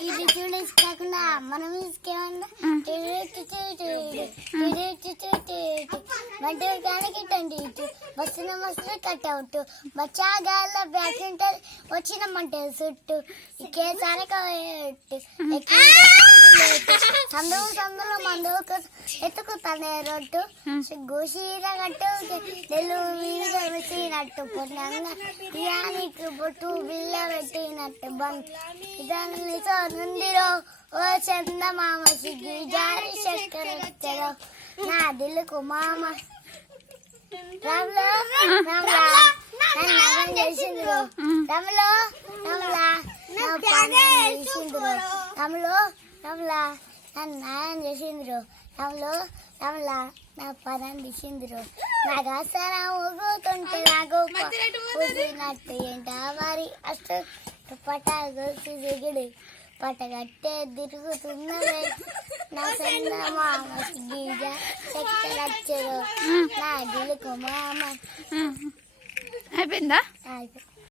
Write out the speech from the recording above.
ఇది చూడేసి కాకుండా మనం తీసుకేమన్నా బస్సున మస్తు కట్అవుట్ బచ్చాగాళ్ళ బ్యాడ్మింటన్ వచ్చినమంటే చుట్టూ ఇంకేసారి సందులో మందుకు ఎత్తుకుతానే రొట్టు గోషీర కట్టు నెల్లు మీద పెట్టినట్టు పొన్నంగా బియ్యానికి బొట్టు బిల్ల పెట్టినట్టు బంక్ ఇదాన్ని సోనుందిరో ఓ చందమామ సిగ్గి జారి చక్కెర వచ్చారో నా దిల్లుకు మామ రాములో రాములా నన్ను నగం చేసిందిరో రాములో రాములా నా పానం చేసిందిరో రాములో రాములా నన్ను న్యాయం చేసిందిరో రాములో రాములా నా పదం తీసిందిరో నాకు అసలు ఊగుతుంటే నాకు ఊగినట్టు ఏంట మరి అసలు పటాకు దిగుడు పటగట్టే తిరుగుతున్నదే నా సన్న మామ గీజ చెక్కలచ్చరు నా దిలుకు మామ అయిపోయిందా? అయిపోయింది.